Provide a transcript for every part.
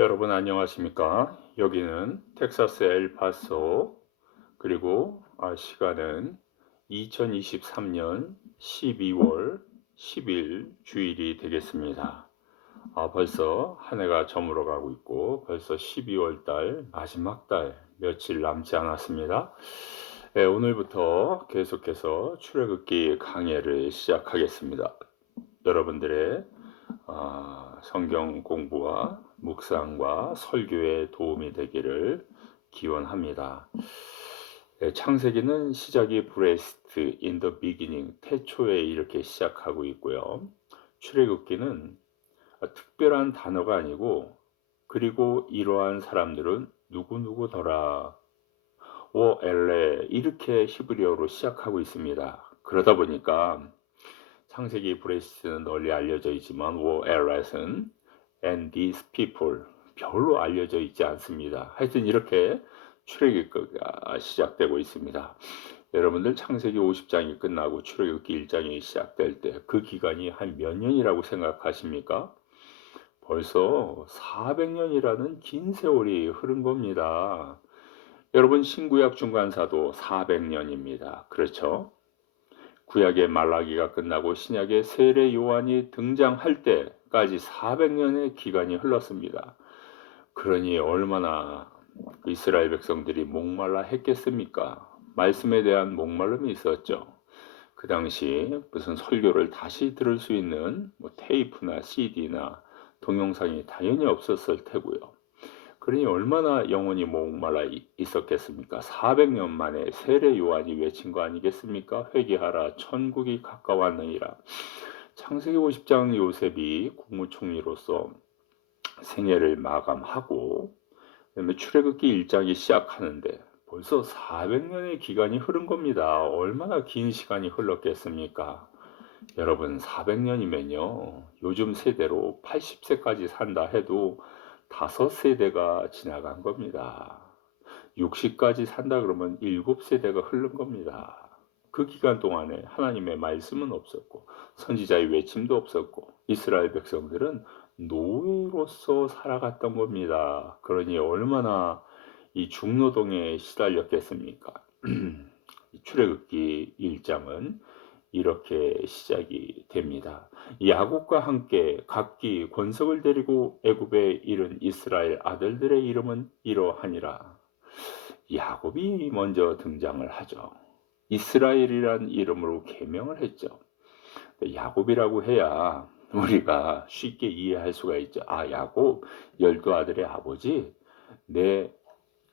여러분 안녕하십니까? 여기는 텍사스 엘파소 그리고 시간은 2023년 12월 10일 주일이 되겠습니다. 벌써 한 해가 저물어 가고 있고 벌써 12월 달 마지막 달 며칠 남지 않았습니다. 오늘부터 계속해서 출애굽기 강해를 시작하겠습니다. 여러분들의 성경 공부와 묵상과 설교에 도움이 되기를 기원합니다. 창세기는 시작이 브레스트 in the beginning 태초에 이렇게 시작하고 있고요. 출애굽기는 특별한 단어가 아니고 그리고 이러한 사람들은 누구누구더라 오 엘레 이렇게 히브리어로 시작하고 있습니다. 그러다 보니까 창세기 브레시스는 널리 알려져 있지만 워엘렛은 and these people 별로 알려져 있지 않습니다. 하여튼 이렇게 출애굽기가 시작되고 있습니다. 여러분들 창세기 50장이 끝나고 출애굽기 1장이 시작될 때 그 기간이 한 몇 년이라고 생각하십니까? 벌써 400년이라는 긴 세월이 흐른 겁니다. 여러분 신구약 중간사도 400년입니다. 그렇죠? 구약의 말라기가 끝나고 신약의 세례 요한이 등장할 때까지 400년의 기간이 흘렀습니다. 그러니 얼마나 이스라엘 백성들이 목말라 했겠습니까? 말씀에 대한 목마름이 있었죠. 그 당시 무슨 설교를 다시 들을 수 있는 테이프나 CD나 동영상이 당연히 없었을 테고요. 그러니 얼마나 영혼이 목말라 있었겠습니까? 400년 만에 세례 요한이 외친 거 아니겠습니까? 회개하라 천국이 가까웠느니라. 창세기 50장 요셉이 국무총리로서 생애를 마감하고 그다음에 출애굽기 1장이 시작하는데 벌써 400년의 기간이 흐른 겁니다. 얼마나 긴 시간이 흘렀겠습니까? 여러분 400년이면요. 요즘 세대로 80세까지 산다 해도 5세대가 지나간 겁니다. 60까지 산다 그러면 7세대가 흐른 겁니다. 그 기간 동안에 하나님의 말씀은 없었고 선지자의 외침도 없었고 이스라엘 백성들은 노예로서 살아갔던 겁니다. 그러니 얼마나 이 중노동에 시달렸겠습니까? 출애굽기 1장은 이렇게 시작이 됩니다. 야곱과 함께 각기 권속을 데리고 애굽에 이른 이스라엘 아들들의 이름은 이러하니라. 야곱이 먼저 등장을 하죠. 이스라엘이란 이름으로 개명을 했죠. 야곱이라고 해야 우리가 쉽게 이해할 수가 있죠. 야곱 12아들의 아버지, 내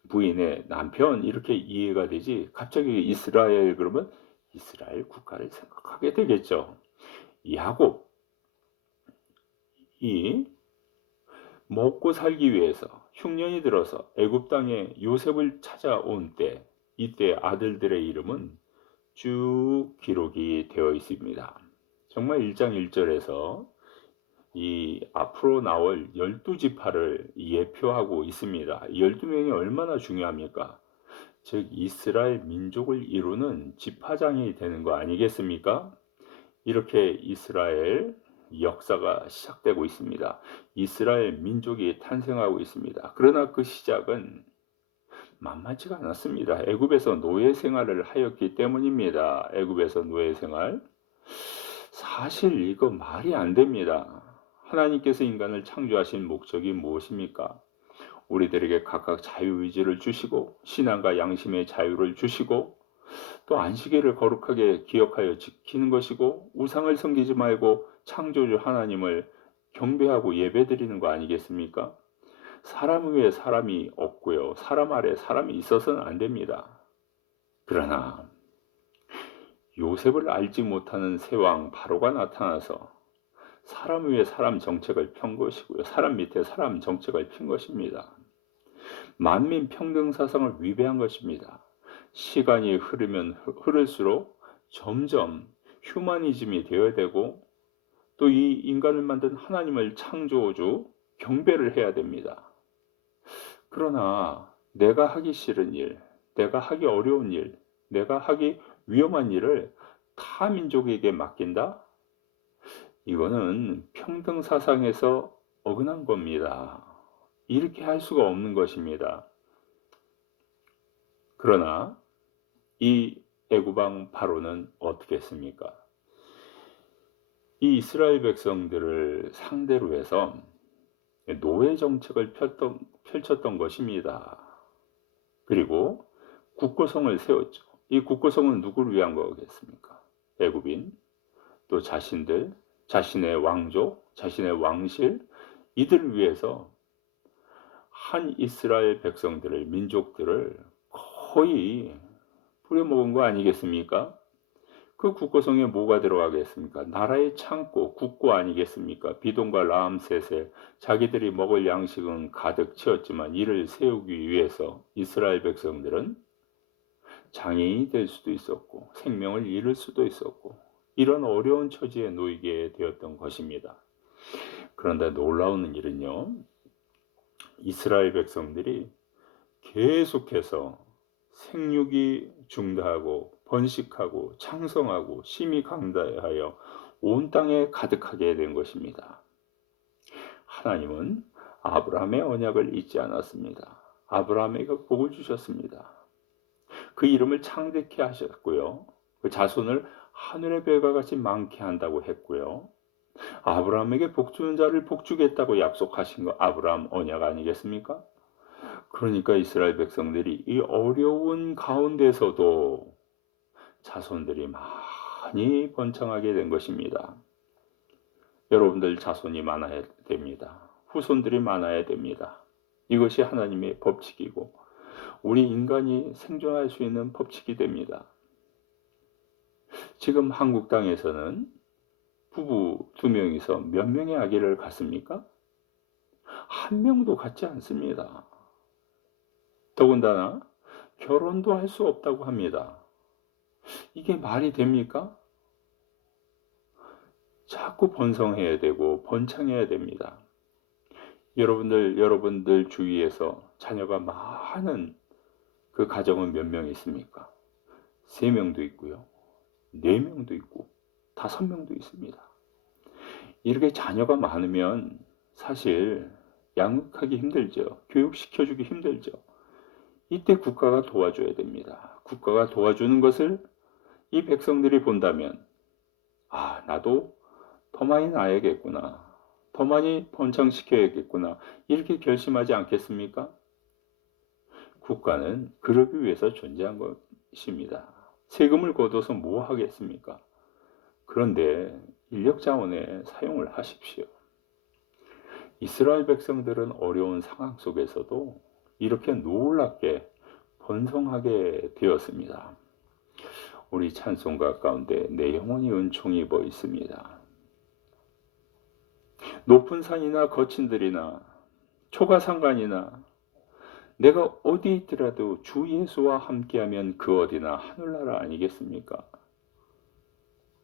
부인의 남편 이렇게 이해가 되지. 갑자기 이스라엘 그러면 이스라엘 국가를 생각하게 되겠죠. 야곱이 먹고 살기 위해서 흉년이 들어서 애굽 땅에 요셉을 찾아온 때 이때 아들들의 이름은 쭉 기록이 되어 있습니다. 정말 1장 1절에서 이 앞으로 나올 12지파를 예표하고 있습니다. 12명이 얼마나 중요합니까? 즉 이스라엘 민족을 이루는 지파장이 되는 거 아니겠습니까? 이렇게 이스라엘 역사가 시작되고 있습니다. 이스라엘 민족이 탄생하고 있습니다. 그러나 그 시작은 만만치가 않았습니다. 애굽에서 노예 생활을 하였기 때문입니다. 애굽에서 노예 생활. 사실 이거 말이 안 됩니다. 하나님께서 인간을 창조하신 목적이 무엇입니까? 우리들에게 각각 자유의지를 주시고 신앙과 양심의 자유를 주시고 또 안식일을 거룩하게 기억하여 지키는 것이고 우상을 섬기지 말고 창조주 하나님을 경배하고 예배드리는 거 아니겠습니까? 사람 위에 사람이 없고요. 사람 아래 사람이 있어서는 안 됩니다. 그러나 요셉을 알지 못하는 세왕 바로가 나타나서 사람 위에 사람 정책을 편 것이고요. 사람 밑에 사람 정책을 핀 것입니다. 만민 평등 사상을 위배한 것입니다. 시간이 흐르면 흐를수록 점점 휴머니즘이 되어야 되고 또 이 인간을 만든 하나님을 창조주 경배를 해야 됩니다. 그러나 내가 하기 싫은 일, 내가 하기 어려운 일, 내가 하기 위험한 일을 타 민족에게 맡긴다? 이거는 평등 사상에서 어긋난 겁니다. 이렇게 할 수가 없는 것입니다. 그러나 이 애굽 왕 바로는 어떻게 했습니까? 이 이스라엘 백성들을 상대로 해서 노예 정책을 펼쳤던 것입니다. 그리고 국고성을 세웠죠. 이 국고성은 누구를 위한 거겠습니까? 애굽인, 또 자신들, 자신의 왕족, 자신의 왕실, 이들을 위해서 한 이스라엘 백성들을, 민족들을 거의 부려먹은 거 아니겠습니까? 그 국고성에 뭐가 들어가겠습니까? 나라의 창고, 국고 아니겠습니까? 비돈과 라암셋에 자기들이 먹을 양식은 가득 채웠지만 이를 세우기 위해서 이스라엘 백성들은 장애인이 될 수도 있었고 생명을 잃을 수도 있었고 이런 어려운 처지에 놓이게 되었던 것입니다. 그런데 놀라운 일은요, 이스라엘 백성들이 계속해서 생육이 중다하고 번식하고 창성하고 심히 강다하여 온 땅에 가득하게 된 것입니다. 하나님은 아브라함의 언약을 잊지 않았습니다. 아브라함에게 복을 주셨습니다. 그 이름을 창대케 하셨고요. 그 자손을 하늘의 별과 같이 많게 한다고 했고요. 아브라함에게 복 주는 자를 복 주겠다고 약속하신 거 아브라함 언약 아니겠습니까? 그러니까 이스라엘 백성들이 이 어려운 가운데서도 자손들이 많이 번창하게 된 것입니다. 여러분들 자손이 많아야 됩니다. 후손들이 많아야 됩니다. 이것이 하나님의 법칙이고 우리 인간이 생존할 수 있는 법칙이 됩니다. 지금 한국 땅에서는 부부 2명이서 몇 명의 아기를 갖습니까? 1명도 갖지 않습니다. 더군다나 결혼도 할 수 없다고 합니다. 이게 말이 됩니까? 자꾸 번성해야 되고 번창해야 됩니다. 여러분들 주위에서 자녀가 많은 그 가정은 몇 명 있습니까? 3명도 있고요. 4명도 있고 5명도 있습니다. 이렇게 자녀가 많으면 사실 양육하기 힘들죠. 교육시켜주기 힘들죠. 이때 국가가 도와줘야 됩니다. 국가가 도와주는 것을 이 백성들이 본다면 나도 더 많이 낳아야겠구나. 더 많이 번창시켜야겠구나. 이렇게 결심하지 않겠습니까? 국가는 그러기 위해서 존재한 것입니다. 세금을 걷어서 뭐 하겠습니까? 그런데 인력 자원에 사용을 하십시오. 이스라엘 백성들은 어려운 상황 속에서도 이렇게 놀랍게 번성하게 되었습니다. 우리 찬송가 가운데 내 영혼이 은총이 입어 있습니다. 높은 산이나 거친 들이나 초가상간이나 내가 어디 있더라도 주 예수와 함께하면 그 어디나 하늘나라 아니겠습니까?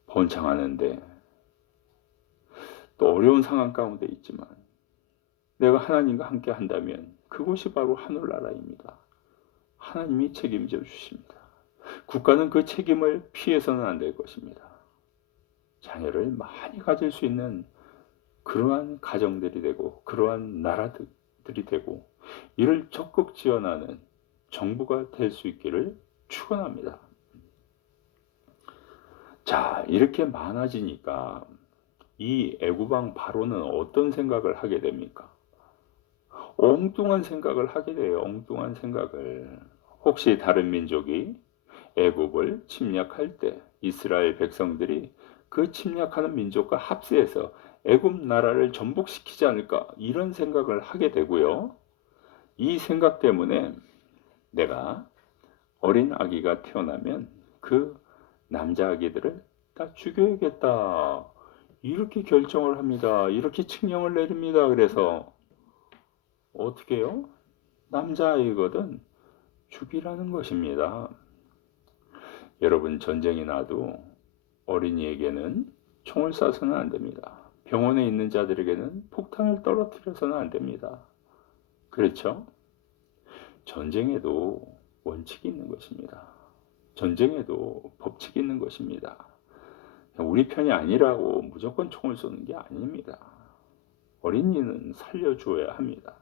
번창하는데 또 어려운 상황 가운데 있지만 내가 하나님과 함께 한다면 그곳이 바로 하늘나라입니다. 하나님이 책임져 주십니다. 국가는 그 책임을 피해서는 안 될 것입니다. 자녀를 많이 가질 수 있는 그러한 가정들이 되고 그러한 나라들이 되고 이를 적극 지원하는 정부가 될 수 있기를 축원합니다. 자, 이렇게 많아지니까 이 애굽 왕 바로는 어떤 생각을 하게 됩니까? 엉뚱한 생각을 하게 돼요. 엉뚱한 생각을. 혹시 다른 민족이 애굽을 침략할 때 이스라엘 백성들이 그 침략하는 민족과 합세해서 애굽 나라를 전복시키지 않을까 이런 생각을 하게 되고요. 이 생각 때문에 내가 어린 아기가 태어나면 그 남자 아기들을 다 죽여야겠다. 이렇게 결정을 합니다. 이렇게 칙령을 내립니다. 그래서 어떻게 해요? 남자아이거든 죽이라는 것입니다. 여러분 전쟁이 나도 어린이에게는 총을 쏴서는 안 됩니다. 병원에 있는 자들에게는 폭탄을 떨어뜨려서는 안 됩니다. 그렇죠? 전쟁에도 원칙이 있는 것입니다. 전쟁에도 법칙이 있는 것입니다. 우리 편이 아니라고 무조건 총을 쏘는 게 아닙니다. 어린이는 살려줘야 합니다.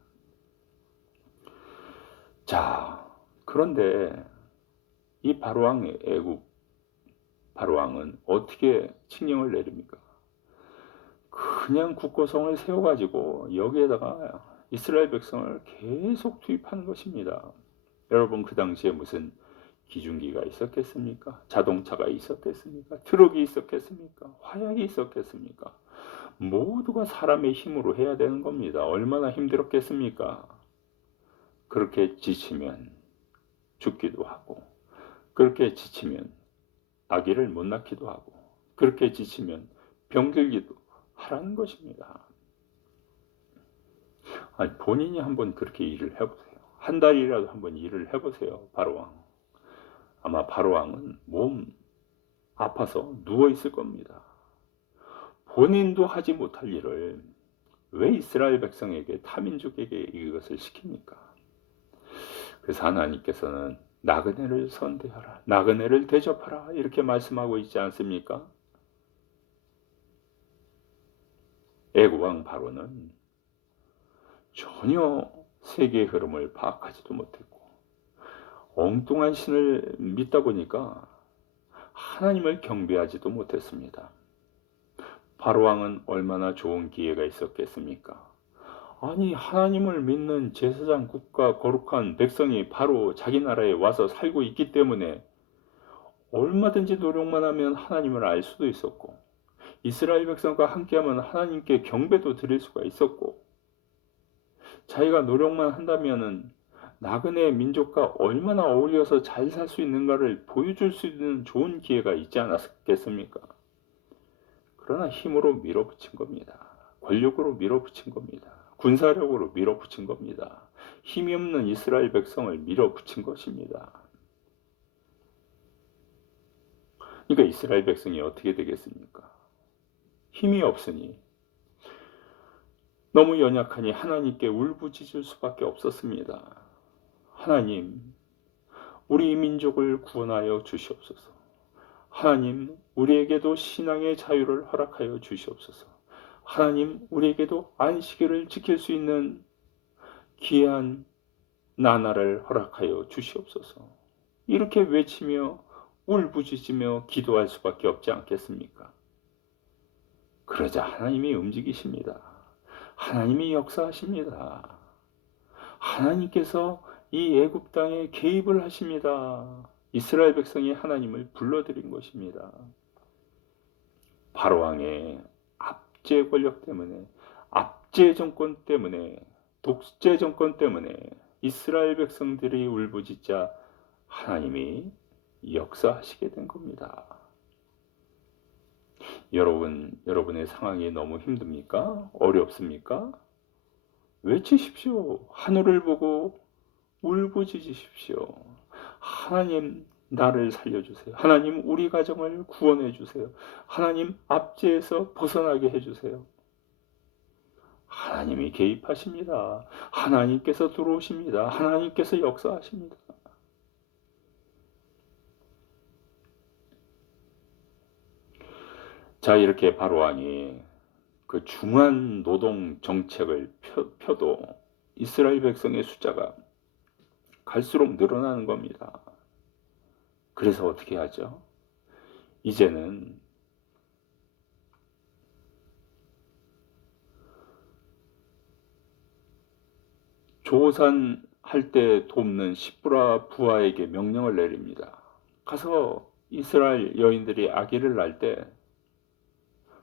자, 그런데 이 바로왕 애굽 바로왕은 어떻게 칙령을 내립니까? 그냥 국고성을 세워 가지고 여기에다가 이스라엘 백성을 계속 투입하는 것입니다. 여러분, 그 당시에 무슨 기중기가 있었겠습니까? 자동차가 있었겠습니까? 트럭이 있었겠습니까? 화약이 있었겠습니까? 모두가 사람의 힘으로 해야 되는 겁니다. 얼마나 힘들었겠습니까? 그렇게 지치면 죽기도 하고, 그렇게 지치면 아기를 못 낳기도 하고, 그렇게 지치면 병들기도 하라는 것입니다. 아니, 본인이 한번 그렇게 일을 해보세요. 한 달이라도 한번 일을 해보세요. 바로왕. 아마 바로왕은 몸 아파서 누워 있을 겁니다. 본인도 하지 못할 일을 왜 이스라엘 백성에게, 타민족에게 이것을 시킵니까? 그래서 하나님께서는 나그네를 선대하라, 나그네를 대접하라, 이렇게 말씀하고 있지 않습니까? 애굽 왕 바로는 전혀 세계의 흐름을 파악하지도 못했고, 엉뚱한 신을 믿다 보니까 하나님을 경배하지도 못했습니다. 바로왕은 얼마나 좋은 기회가 있었겠습니까? 아니, 하나님을 믿는 제사장 국가 거룩한 백성이 바로 자기 나라에 와서 살고 있기 때문에 얼마든지 노력만 하면 하나님을 알 수도 있었고, 이스라엘 백성과 함께하면 하나님께 경배도 드릴 수가 있었고, 자기가 노력만 한다면은 나그네 민족과 얼마나 어울려서 잘 살 수 있는가를 보여줄 수 있는 좋은 기회가 있지 않았겠습니까? 그러나 힘으로 밀어붙인 겁니다. 권력으로 밀어붙인 겁니다. 군사력으로 밀어붙인 겁니다. 힘이 없는 이스라엘 백성을 밀어붙인 것입니다. 그러니까 이스라엘 백성이 어떻게 되겠습니까? 힘이 없으니, 너무 연약하니 하나님께 울부짖을 수밖에 없었습니다. 하나님, 우리 민족을 구원하여 주시옵소서. 하나님, 우리에게도 신앙의 자유를 허락하여 주시옵소서. 하나님, 우리에게도 안식일을 지킬 수 있는 귀한 나날을 허락하여 주시옵소서. 이렇게 외치며 울부짖으며 기도할 수밖에 없지 않겠습니까? 그러자 하나님이 움직이십니다. 하나님이 역사하십니다. 하나님께서 이 애굽 땅에 개입을 하십니다. 이스라엘 백성이 하나님을 불러들인 것입니다. 바로왕의 압제 권력 때문에, 압제 정권 때문에, 독재 정권 때문에 이스라엘 백성들이 울부짖자 하나님이 역사하시게 된 겁니다. 여러분의 상황이 너무 힘듭니까? 어렵습니까? 외치십시오. 하늘을 보고 울부짖으십시오. 하나님, 나를 살려주세요. 하나님, 우리 가정을 구원해 주세요. 하나님, 압제에서 벗어나게 해주세요. 하나님이 개입하십니다. 하나님께서 들어오십니다. 하나님께서 역사하십니다. 자, 이렇게 바로왕이 그 중한 노동 정책을 펴도 이스라엘 백성의 숫자가 갈수록 늘어나는 겁니다. 그래서 어떻게 하죠? 이제는 조산할 때 돕는 시브라 부하에게 명령을 내립니다. 가서 이스라엘 여인들이 아기를 낳을 때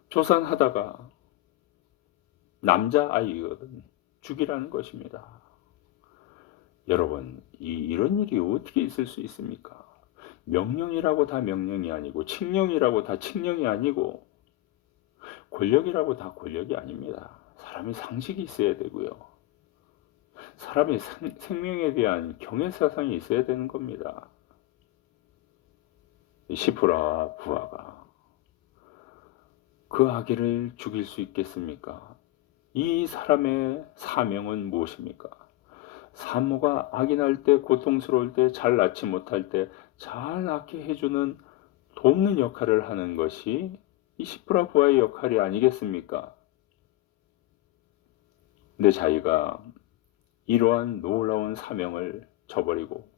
조산하다가 남자 아이거든 죽이라는 것입니다. 여러분, 이런 일이 어떻게 있을 수 있습니까? 명령이라고 다 명령이 아니고, 칙령이라고 다 칙령이 아니고, 권력이라고 다 권력이 아닙니다. 사람이 상식이 있어야 되고요. 사람의 생명에 대한 경외사상이 있어야 되는 겁니다. 시프라 부하가 그 아기를 죽일 수 있겠습니까? 이 사람의 사명은 무엇입니까? 산모가 아기 낳을 때, 고통스러울 때, 잘 낳지 못할 때 잘 낳게 해주는 돕는 역할을 하는 것이 이 시프라 부하의 역할이 아니겠습니까? 근데 자기가 이러한 놀라운 사명을 저버리고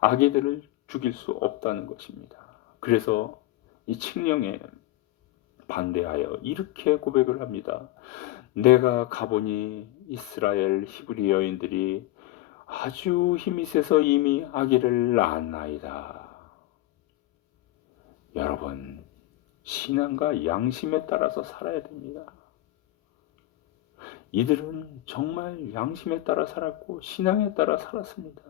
아기들을 죽일 수 없다는 것입니다. 그래서 이 칙령에 반대하여 이렇게 고백을 합니다. 내가 가보니 이스라엘 히브리 여인들이 아주 힘이 세서 이미 아기를 낳았나이다. 여러분, 신앙과 양심에 따라서 살아야 됩니다. 이들은 정말 양심에 따라 살았고 신앙에 따라 살았습니다.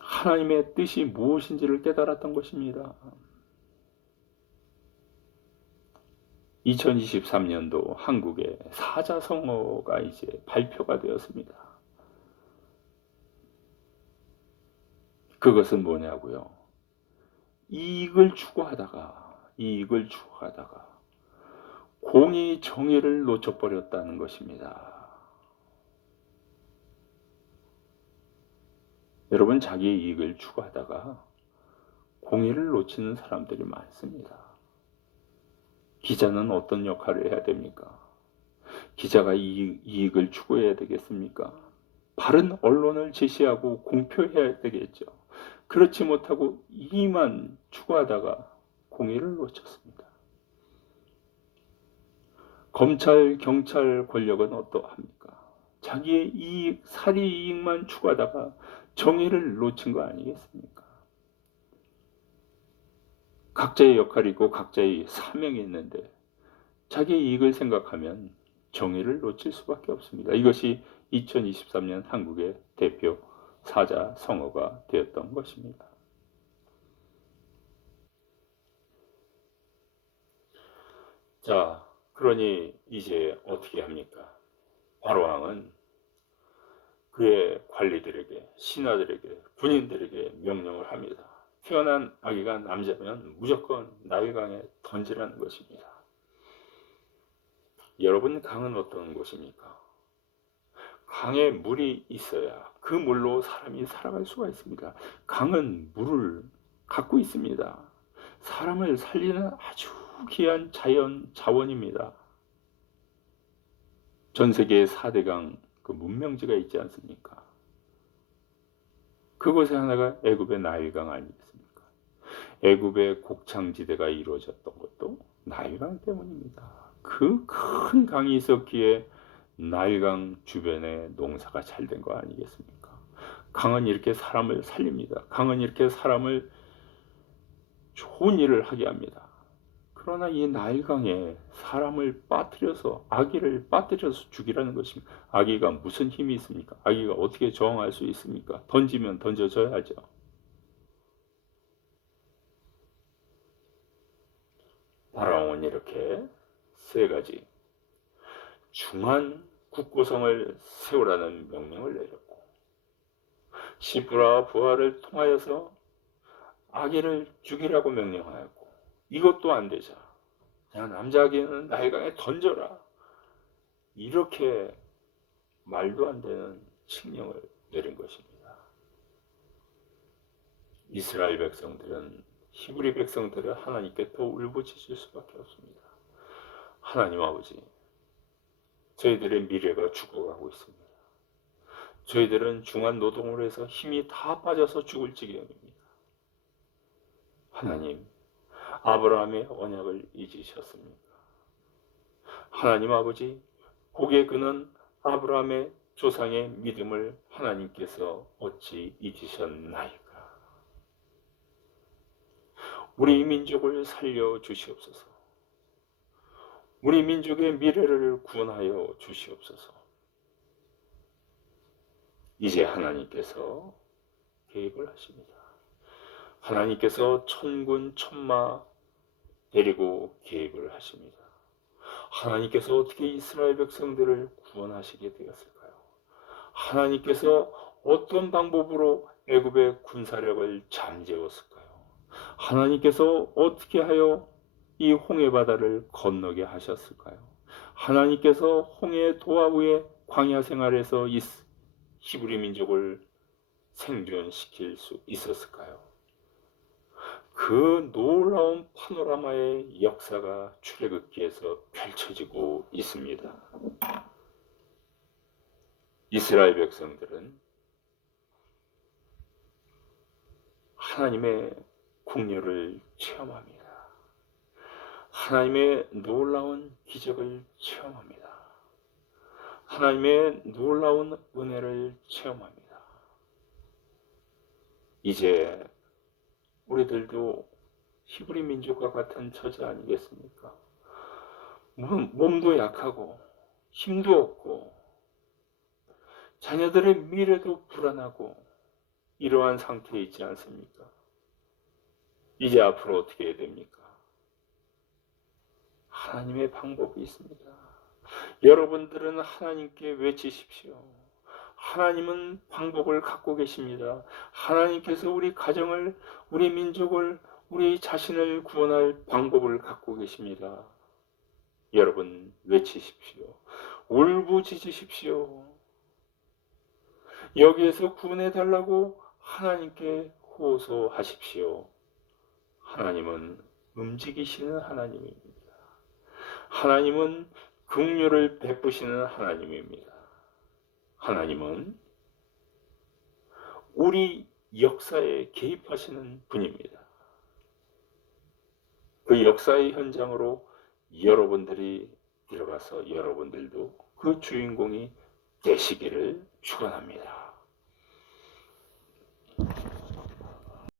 하나님의 뜻이 무엇인지를 깨달았던 것입니다. 2023년도 한국의 사자성어가 이제 발표가 되었습니다. 그것은 뭐냐고요? 이익을 추구하다가 공의 정의를 놓쳐버렸다는 것입니다. 여러분, 자기의 이익을 추구하다가 공의를 놓치는 사람들이 많습니다. 기자는 어떤 역할을 해야 됩니까? 기자가 이익을 추구해야 되겠습니까? 바른 언론을 제시하고 공표해야 되겠죠. 그렇지 못하고 이익만 추구하다가 공의를 놓쳤습니다. 검찰, 경찰 권력은 어떠합니까? 자기의 이익, 사리 이익만 추구하다가 정의를 놓친 거 아니겠습니까? 각자의 역할이 있고 각자의 사명이 있는데 자기의 이익을 생각하면 정의를 놓칠 수밖에 없습니다. 이것이 2023년 한국의 대표 사자 성어가 되었던 것입니다. 자, 그러니 이제 어떻게 합니까? 바로왕은 그의 관리들에게, 신하들에게, 군인들에게 명령을 합니다. 태어난 아기가 남자면 무조건 나일강에 던지라는 것입니다. 여러분, 강은 어떤 곳입니까? 강에 물이 있어야 그 물로 사람이 살아갈 수가 있습니다. 강은 물을 갖고 있습니다. 사람을 살리는 아주 귀한 자연 자원입니다. 전 세계의 4대강 그 문명지가 있지 않습니까? 그곳에 하나가 애굽의 나일강 아니겠습니까? 애굽의 곡창지대가 이루어졌던 것도 나일강 때문입니다. 그 큰 강이 있었기에 나일강 주변에 농사가 잘 된 거 아니겠습니까? 강은 이렇게 사람을 살립니다. 강은 이렇게 사람을 좋은 일을 하게 합니다. 그러나 이 나일강에 사람을 빠뜨려서 아기를 빠뜨려서 죽이라는 것입니다. 아기가 무슨 힘이 있습니까? 아기가 어떻게 저항할 수 있습니까? 던지면 던져져야죠. 바라옹은 이렇게 세 가지 중한 국고성을 세우라는 명령을 내렸고 시브라와 부하를 통하여서 아기를 죽이라고 명령하였고 이것도 안 되자 그냥 남자 아기는 나일강에 던져라 이렇게 말도 안 되는 칙령을 내린 것입니다. 이스라엘 백성들은 히브리 백성들을 하나님께 더 울부짖을 수밖에 없습니다. 하나님 아버지, 저희들의 미래가 죽어가고 있습니다. 저희들은 중한 노동을 해서 힘이 다 빠져서 죽을 지경입니다. 하나님, 아브라함의 언약을 잊으셨습니까? 하나님 아버지, 고개 그는 아브라함의 조상의 믿음을 하나님께서 어찌 잊으셨나이까? 우리 민족을 살려 주시옵소서. 우리 민족의 미래를 구원하여 주시옵소서. 이제 하나님께서 개입을 하십니다. 하나님께서 천군 천마 데리고 개입을 하십니다. 하나님께서 어떻게 이스라엘 백성들을 구원하시게 되었을까요? 하나님께서 어떤 방법으로 애굽의 군사력을 잠재웠을까요? 하나님께서 어떻게 하여 이 홍해 바다를 건너게 하셨을까요? 하나님께서 홍해 도하 위에 광야 생활에서 히브리 민족을 생존시킬 수 있었을까요? 그 놀라운 파노라마의 역사가 출애굽기에서 펼쳐지고 있습니다. 이스라엘 백성들은 하나님의 긍휼을 체험합니다. 하나님의 놀라운 기적을 체험합니다. 하나님의 놀라운 은혜를 체험합니다. 이제 우리들도 히브리 민족과 같은 처지 아니겠습니까? 몸도 약하고 힘도 없고 자녀들의 미래도 불안하고 이러한 상태에 있지 않습니까? 이제 앞으로 어떻게 해야 됩니까? 하나님의 방법이 있습니다. 여러분들은 하나님께 외치십시오. 하나님은 방법을 갖고 계십니다. 하나님께서 우리 가정을, 우리 민족을, 우리 자신을 구원할 방법을 갖고 계십니다. 여러분 외치십시오. 울부짖으십시오. 여기에서 구원해달라고 하나님께 호소하십시오. 하나님은 움직이시는 하나님입니다. 하나님은 긍휼을 베푸시는 하나님입니다. 하나님은 우리 역사에 개입하시는 분입니다. 그 역사의 현장으로 여러분들이 들어가서 여러분들도 그 주인공이 되시기를 축원합니다.